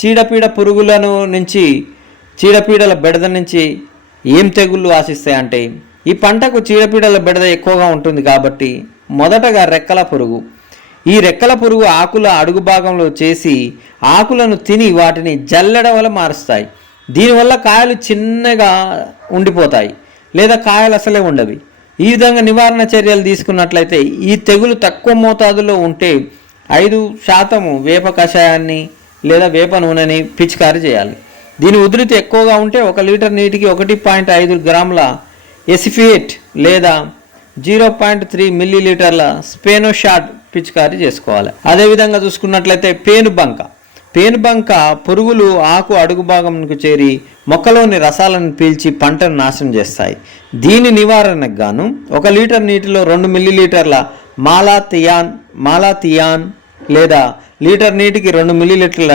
చీడపీడ పురుగులను నుంచి, చీడపీడల బెడద నుంచి ఏం తెగుళ్ళు ఆశిస్తాయంటే, ఈ పంటకు చీడపీడల బెడద ఎక్కువగా ఉంటుంది కాబట్టి మొదటగా రెక్కల పురుగు. ఈ రెక్కల పురుగు ఆకుల అడుగు భాగంలో చేసి ఆకులను తిని వాటిని జల్లెడ వల్ల మారుస్తాయి. దీనివల్ల కాయలు చిన్నగా ఉండిపోతాయి లేదా కాయలు అసలే ఉండవి. ఈ విధంగా నివారణ చర్యలు తీసుకున్నట్లయితే ఈ తెగులు తక్కువ మోతాదులో ఉంటే 5% వేప కషాయాన్ని లేదా వేప నూనెని పిచికారీ చేయాలి. దీని ఉధృతి ఎక్కువగా ఉంటే 1 లీటర్ నీటికి 1.5 గ్రాముల ఎసిఫేట్ లేదా 0.3 మిల్లీలీటర్ల స్పెనోషాట్ పిచికారీ చేసుకోవాలి. అదేవిధంగా చూసుకున్నట్లయితే పేనుబంక పురుగులు ఆకు అడుగు భాగంకు చేరి మొక్కలోని రసాలను పీల్చి పంటను నాశనం చేస్తాయి. దీని నివారణకు గాను 1 లీటర్ నీటిలో 2 మిల్లీలీటర్ల మాలాథియాన్ లేదా లీటర్ నీటికి 2 మిల్లీలీటర్ల